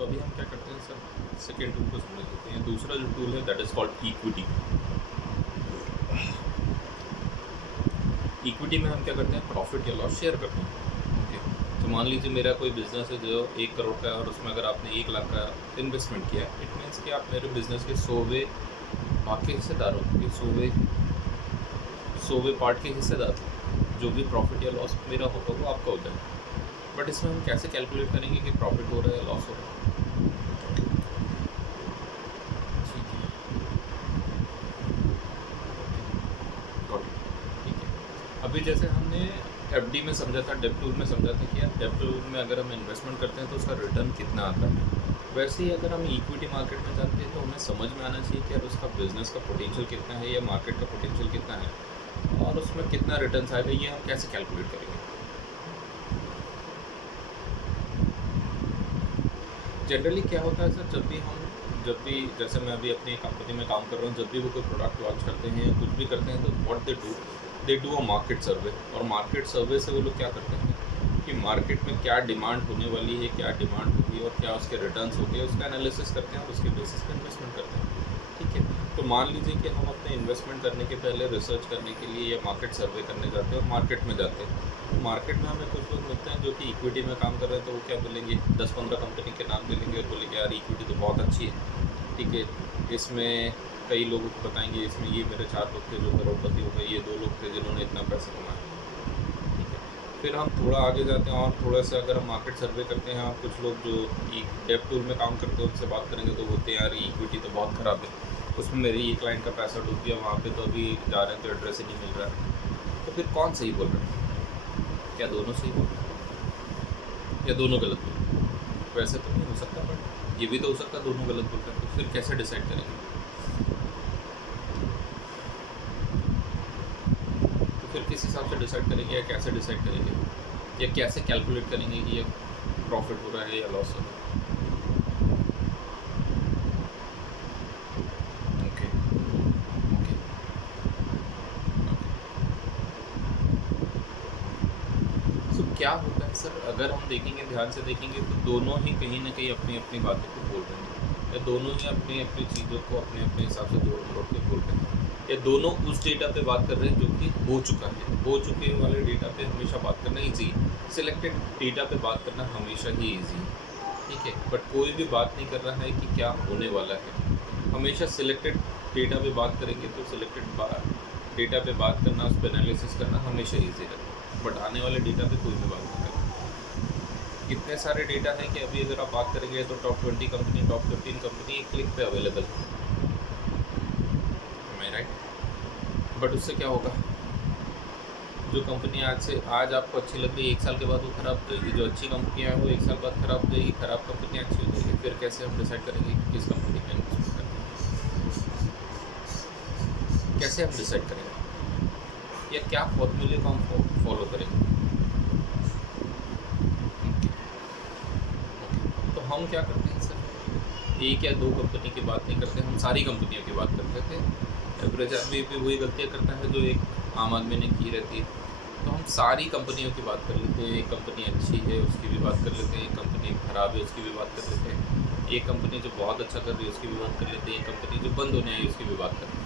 तो अभी हम क्या करते हैं सर, सेकेंड टूल को समझ लेते हैं। दूसरा जो टूल है that is called equity. Equity में हम क्या करते हैं, प्रॉफिट या लॉस शेयर करते हैं। ओके, तो मान लीजिए मेरा कोई बिज़नेस है जो 1 करोड़ का है और उसमें अगर आपने 1 लाख का इन्वेस्टमेंट किया है, इट मीन्स कि आप मेरे बिज़नेस के 100वें भाग के हिस्सेदार हो, ये 100वें पार्ट के हिस्सेदार हो। जो भी प्रॉफिट या लॉस मेरा होगा वो आपका हो जाएगा। बट इसमें हम कैसे कैलकुलेट करेंगे कि प्रॉफिट हो रहा है या लॉस हो रहा है? ठीक है, गॉट इट, ठीक है। अभी जैसे हमने एफडी में समझा था, डेब्ट टूल में समझा था कि यार डेब्ट टूल में अगर हम इन्वेस्टमेंट करते हैं तो उसका रिटर्न कितना आता है, वैसे ही अगर हम इक्विटी मार्केट में जाते हैं तो हमें समझ में आना चाहिए कि यार उसका बिजनेस का पोटेंशियल कितना है या मार्केट का पोटेंशियल कितना है और उसमें कितना रिटर्न आएगा, ये हम कैसे कैलकुलेट करेंगे। जनरली क्या होता है सर, जब भी जैसे मैं अभी अपनी कंपनी में काम कर रहा हूँ, जब भी वो कोई प्रोडक्ट लॉन्च करते हैं या कुछ भी करते हैं तो what they do a market सर्वे। और मार्केट सर्वे से वो लोग क्या करते हैं कि मार्केट में क्या डिमांड होने वाली है, क्या डिमांड होगी और क्या उसके रिटर्न्स होंगे, उसका एनालिसिस करते हैं और उसके बेसिस पे इन्वेस्टमेंट करते हैं। ठीक है, तो मान लीजिए कि हम अपने इन्वेस्टमेंट करने के पहले रिसर्च करने के लिए या मार्केट सर्वे करने जाते हैं और मार्केट में जाते हैं। तो मार्केट में हमें कुछ लोग मिलते हैं जो कि इक्विटी में काम कर रहे हैं, तो वो क्या बोलेंगे, 10-15 कंपनी के नाम ले लेंगे और बोलेंगे यार इक्विटी तो बहुत अच्छी है। ठीक है, इसमें कई लोगों को बताएंगे, इसमें ये मेरे 4 लोग थे जो करोड़पति हो गए, ये 2 लोग थे जिन्होंने इतना पैसा कमाया। ठीक है, फिर हम थोड़ा आगे जाते हैं और थोड़ा सा अगर हम मार्केट सर्वे करते हैं, कुछ लोग जो डेब्ट टूल में काम करते हैं उनसे बात करेंगे तो बोलते हैं यार इक्विटी तो बहुत ख़राब है, उसमें मेरी ये क्लाइंट का पैसा डूब गया, वहाँ पे तो अभी जा रहे हैं तो एड्रेस ही नहीं मिल रहा है। तो फिर कौन सही बोल रहा है? क्या दोनों सही बोल रहे हैं या दोनों गलत बोल रहे हैं? वैसे तो नहीं हो सकता, बट ये भी तो हो सकता है दोनों गलत बोल रहे हैं। तो फिर कैसे डिसाइड करेंगे? तो फिर किस हिसाब से डिसाइड करेंगे या कैसे डिसाइड करेंगे या कैसे कैलकुलेट करेंगे कि ये प्रॉफिट हो रहा है या लॉस हो रहा है? ओके ओके सो क्या होता है सर, अगर हम देखेंगे, ध्यान से देखेंगे तो दोनों ही कहीं ना कहीं अपनी अपनी बातों को बोल रहे हैं, या दोनों ही अपनी अपनी चीज़ों को अपने अपने हिसाब से जोड़ मरोड़ के बोल रहे हैं, या दोनों उस डेटा पे बात कर रहे हैं जो कि हो चुका है। हो चुके वाले डेटा पे हमेशा बात करना ईजी है, सिलेक्टेड डेटा पे बात करना हमेशा ही ईजी है। ठीक है, बट कोई भी बात नहीं कर रहा है कि क्या होने वाला है। हमेशा सिलेक्टेड डेटा पे बात करेंगे तो सिलेक्टेड डेटा पे बात करना, उस पर एनालिसिस करना हमेशा ईजी रहता है, बट आने वाले डेटा पे कोई भी बात नहीं करता। कितने सारे डेटा हैं कि अभी अगर आप बात करेंगे तो टॉप 20 कंपनी, टॉप 15 कंपनी एक क्लिक पे अवेलेबल है, राइट? बट उससे क्या होगा, जो कंपनी आज आपको अच्छी लग रही है 1 साल के बाद वो ख़राब हो जाएगी, जो अच्छी कंपनियाँ हैं वो 1 साल बाद ख़राब हो जाएगी, ख़राब कंपनियाँ अच्छी हो जाएगी। फिर कैसे हम डिसाइड करेंगे कि किस कंपनी में इन्वेस्ट करना है? कैसे हम डिसाइड करेंगे या क्या फॉर्मूले को हम फॉलो करेंगे? तो हम क्या करते हैं सर, 1 या 2 कंपनी की बात नहीं करते, हम सारी कंपनियों की बात करते थे। एवरेज आदमी भी वही गलतियाँ करता है जो एक आम आदमी ने की रहती है। तो हम सारी कंपनियों की बात कर लेते हैं, एक कंपनी अच्छी है उसकी भी बात कर लेते हैं, एक कंपनी ख़राब है उसकी भी बात कर लेते हैं, एक कंपनी जो बहुत अच्छा कर रही है उसकी भी बात कर लेते हैं, एक कंपनी जो बंद होने आई उसकी भी बात कर लेते हैं।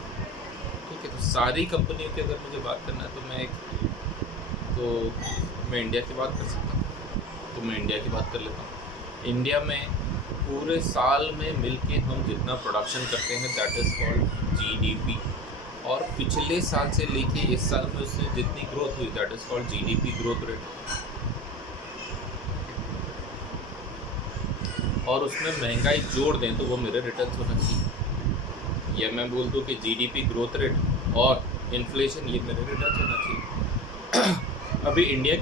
ठीक है, तो सारी कंपनियों की अगर मुझे बात करना है तो मैं इंडिया की बात कर सकता हूँ, तो मैं इंडिया की बात कर लेता हूँ। इंडिया में पूरे साल में मिलके हम जितना प्रोडक्शन करते हैं दैट इज़ कॉल्ड जीडीपी, और पिछले साल से लेके इस साल में उसमें जितनी ग्रोथ हुई that is called GDP growth rate. और उसमें महंगाई जोड़ दें तो वो मेरे रिटर्न होना चाहिए, या मैं बोल दूँ कि जीडीपी ग्रोथ रेट और इन्फ्लेशन ये मेरे रिटर्न होना चाहिए। अभी इंडिया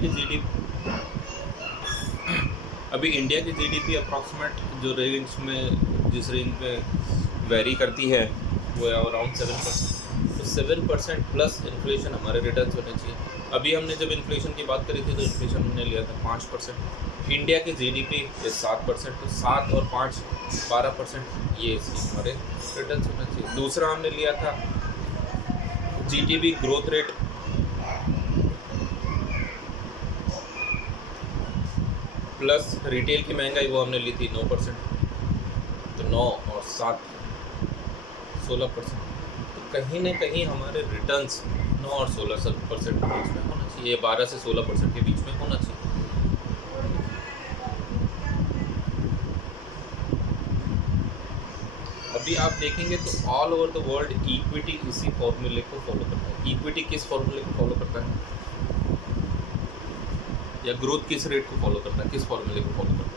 की जीडीपी अप्रॉक्सीमेट जो रेंज में जिस रेंज में वेरी करती है वो है अराउंड 7%। तो 7% प्लस इन्फ्लेशन हमारे रिटर्न होने चाहिए। अभी हमने जब इन्फ्लेशन की बात करी थी तो इन्फ्लेशन हमने लिया था 5%। इंडिया की जीडीपी है 7%, तो 7 और 5 12% ये हमारे रिटर्न होना चाहिए। दूसरा हमने लिया था GDP growth rate plus retail की महंगाई, वो हमने ली थी 9%। 9 और 7 16%, तो कहीं ना कहीं हमारे रिटर्न्स 9 और 16% के बीच में होना चाहिए, 12 से 16% के बीच में होना चाहिए। अभी आप देखेंगे तो all over the world equity इसी फॉर्मूले को फॉलो करता है। इक्विटी किस फॉर्मूले को फॉलो करता है, या ग्रोथ किस रेट को फॉलो करता है, किस फॉर्मूले को फॉलो करता है?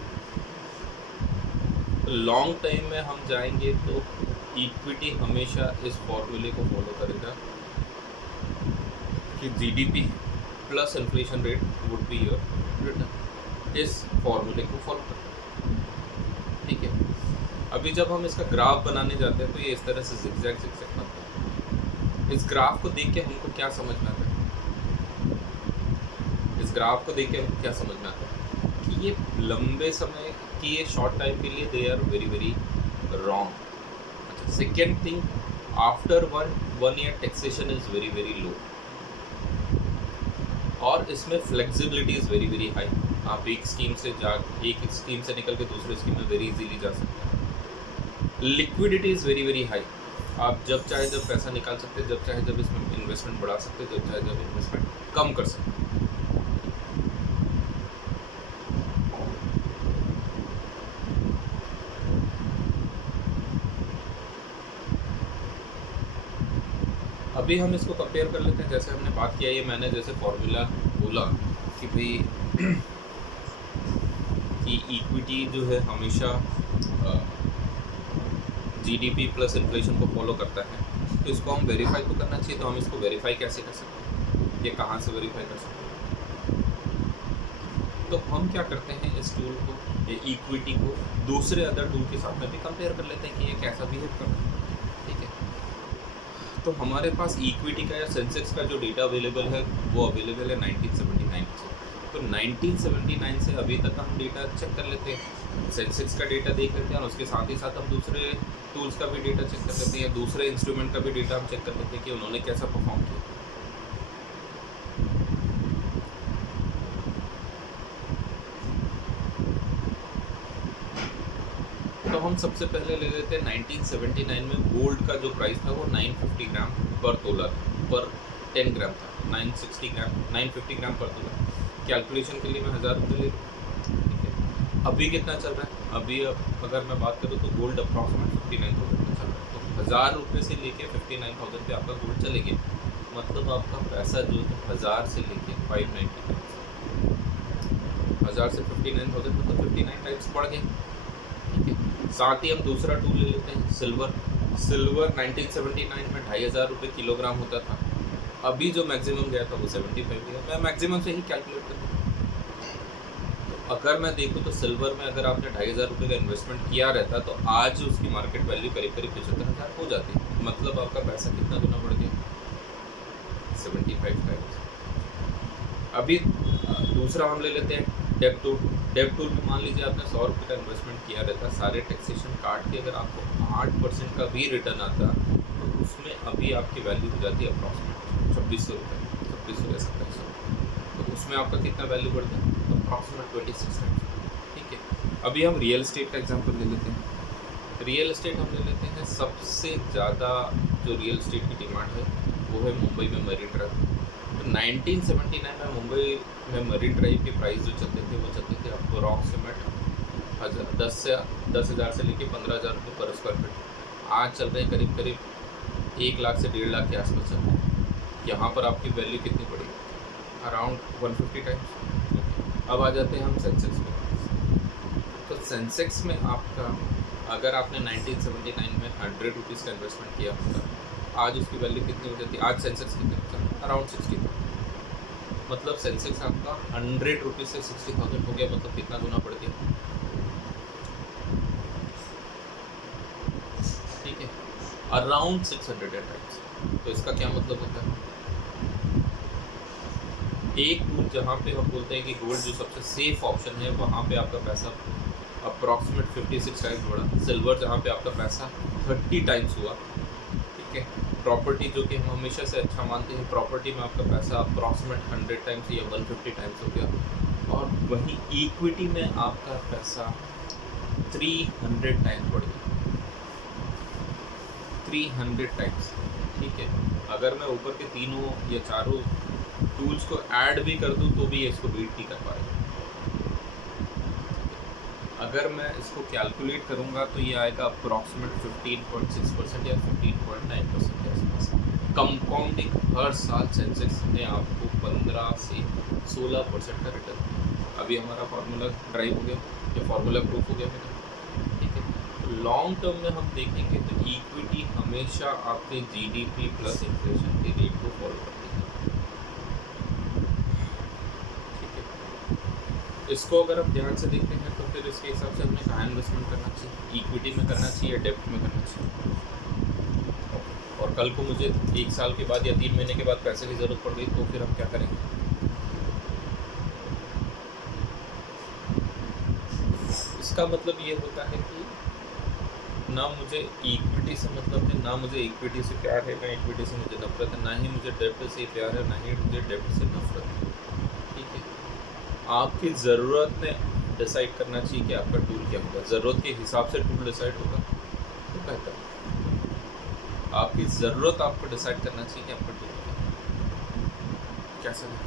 लॉन्ग टाइम में हम जाएंगे तो इक्विटी हमेशा इस फॉर्मूले को फॉलो करेगा कि GDP plus inflation rate would be your return. इस फॉर्मूले को फॉलो करता है, ठीक है। अभी जब हम इसका ग्राफ बनाने जाते हैं तो ये इस तरह से जिगजैग बनता है। इस ग्राफ को देख के हमको क्या समझ में आता है, इस ग्राफ को देख के हमको क्या समझ में आता है कि ये लंबे समय की, ये शॉर्ट टाइम के लिए they are very very wrong. अच्छा, second thing, after one year taxation is very very low, और इसमें flexibility is very very high. आप एक स्कीम से निकल के दूसरे स्कीम में वेरी इजीली जा सकते हैं। Liquidity is very very high, आप जब चाहे जब पैसा निकाल सकते हैं, जब चाहे जब इसमें इन्वेस्टमेंट बढ़ा सकते हैं, जब चाहे जब इन्वेस्टमेंट कम कर सकते हैं। अभी हम इसको कंपेयर कर लेते हैं, जैसे हमने बात किया, ये मैंने जैसे फॉर्मूला बोला कि भाई कि इक्विटी जो है हमेशा जीडीपी प्लस इन्फ्लेशन को फॉलो करता है, तो इसको हम वेरीफाई तो करना चाहिए। तो हम इसको वेरीफाई कैसे कर सकते हैं, ये कहाँ से वेरीफाई कर सकते हैं? तो हम क्या करते हैं, इस टूल को, ये इक्विटी को दूसरे अदर टूल के साथ में भी कंपेयर कर लेते हैं कि ये कैसा बिहेव कर रहा है, ठीक है। तो हमारे पास इक्विटी का या सेंसेक्स का जो डेटा अवेलेबल है वो अवेलेबल है 1979 से। तो 1979 से अभी तक हम डेटा चेक कर लेते हैं, सेंसेक्स का डेटा देख लेते हैं, और उसके साथ ही साथ हम दूसरे टूल्स का भी डेटा चेक कर लेते हैं, दूसरे इंस्ट्रूमेंट का भी डेटा हम चेक कर लेते हैं कि उन्होंने कैसा परफॉर्म किया। तो हम सबसे पहले ले लेते हैं 1979 में गोल्ड का जो प्राइस था वो 950 ग्राम पर तोला था, पर 10 ग्राम था, 950 ग्राम पर तोला। कैलकुलेशन के लिए मैं 1000 रुपये ले लूँ, ठीक है। अभी कितना चल रहा है, अभी अगर मैं बात करूँ तो गोल्ड अप्रॉक्सीमेट 59,000 में चल रहा है। तो 1000 रुपये से लेके 59,000 पे आपका गोल्ड चले गया, मतलब आपका पैसा जो है 1000 से लेके 590, 1000 से 59,000 मतलब 59 टाइम्स बढ़ गए, ठीक है। साथ ही हम दूसरा टूल ले लेते हैं, सिल्वर। 1979 में 2500 रुपये किलोग्राम होता था, अभी जो मैक्सिमम गया था वो 75 गया। मैं मैक्सिमम से ही कैलकुलेट करता हूँ। तो अगर मैं देखूँ तो सिल्वर में अगर आपने 2500 रुपये का इन्वेस्टमेंट किया रहता तो आज उसकी मार्केट वैल्यू करीब 75,000 हो जाती, मतलब आपका पैसा कितना गुना बढ़ गया, 75 टाइम्स। अभी दूसरा हम ले लेते हैं डेप टूल। डेप टूल में मान लीजिए आपने 100 रुपये का इन्वेस्टमेंट किया रहता, सारे टैक्सेशन काट के अगर आपको 8% का भी रिटर्न आता तो उसमें अभी आपकी वैल्यू हो जाती है अप्रॉक्सीमेट 2600 रुपये, 2600 या 2700। तो उसमें आपका कितना वैल्यू बढ़ता है, अप्रॉक्सीमेट 26 टाइम्स, ठीक है। अभी हम रियल एस्टेट का एग्जांपल ले लेते हैं। रियल एस्टेट हम ले लेते हैं, सबसे ज़्यादा जो रियल एस्टेट की डिमांड है वो है मुंबई में मरीन ड्राइव। तो 1979 में मुंबई में मरीन ड्राइव के प्राइस जो चलते थे वो चलते थे अप्रॉक्सीमेट 10,000 से लेके 15,000 रुपये पर स्क्वायर फीट। आज चल रहे हैं करीब करीब 1 लाख से 1.5 लाख के आसपास चल रहे हैं। यहाँ पर आपकी वैल्यू कितनी पड़ेगी, अराउंड 150 टाइम्स। अब आ जाते हैं हम सेंसेक्स में। तो सेंसेक्स में आपका, अगर आपने 1979 में 100 रुपीज़ का इन्वेस्टमेंट किया होता, आज उसकी वैल्यू कितनी हो जाती है, आज सेंसेक्स कितने होता है, अराउंड 60,000। मतलब सेंसेक्स आपका 100 रुपीज़ से 60,000 हो गया, मतलब कितना गुना बढ़ गया, ठीक है, अराउंड 600 टाइम्स। तो इसका क्या मतलब होता है, एक टूल जहाँ पे हम बोलते हैं कि गोल्ड जो सबसे सेफ ऑप्शन है वहाँ पे आपका पैसा अप्रॉक्सीमेट 56 टाइम्स बढ़ा। सिल्वर जहाँ पे आपका पैसा 30 टाइम्स हुआ, ठीक है। प्रॉपर्टी जो कि हम हमेशा से अच्छा मानते हैं, प्रॉपर्टी में आपका पैसा अप्रॉक्सीमेट 100 टाइम्स या 150 टाइम्स हो गया। और वहीं इक्विटी में आपका पैसा 300 टाइम्स बढ़ गया। 300 टाइम्स, ठीक है। अगर मैं ऊपर के तीनों या चारों टूल्स को ऐड भी कर दूं तो भी ये इसको बीट नहीं कर पाएगा। अगर मैं इसको कैलकुलेट करूंगा तो ये आएगा अप्रॉक्सीमेट 15.6% या 15.9% के आसपास। कंपाउंडिंग हर साल सेंसेक्स ने आपको 15 से 16% का रिटर्न। अभी हमारा फार्मूला ड्राइव हो गया या फार्मूला प्रूफ हो गया मेरा, ठीक है। लॉन्ग टर्म में हम देखेंगे तो इक्विटी हमेशा आपके जीडीपी प्लस इन्फ्लेशन के रेट को फॉलो करती है, ठीक है। इसको अगर आप ध्यान से देखते हैं तो फिर इसके हिसाब से हमें कहाँ इन्वेस्टमेंट करना चाहिए, इक्विटी में करना चाहिए या डेब्ट में करना चाहिए। और कल को मुझे 1 साल के बाद या 3 महीने के बाद पैसे की ज़रूरत पड़ गई तो फिर हम क्या करेंगे। इसका मतलब ये होता है कि ना मुझे इक्विटी से मतलब है, ना मुझे इक्विटी से प्यार है, ना इक्विटी से मुझे नफरत है, ना ही मुझे डेब्ट से प्यार है, ना ही मुझे डेब्ट से नफरत है, ठीक है। आपकी ज़रूरत ने डिसाइड करना चाहिए कि आपका टूल क्या होगा। ज़रूरत के हिसाब से टूल डिसाइड होगा तो बेहतर है। आपकी ज़रूरत आपको डिसाइड करना चाहिए कि आपका टूल क्या है। कैसा है।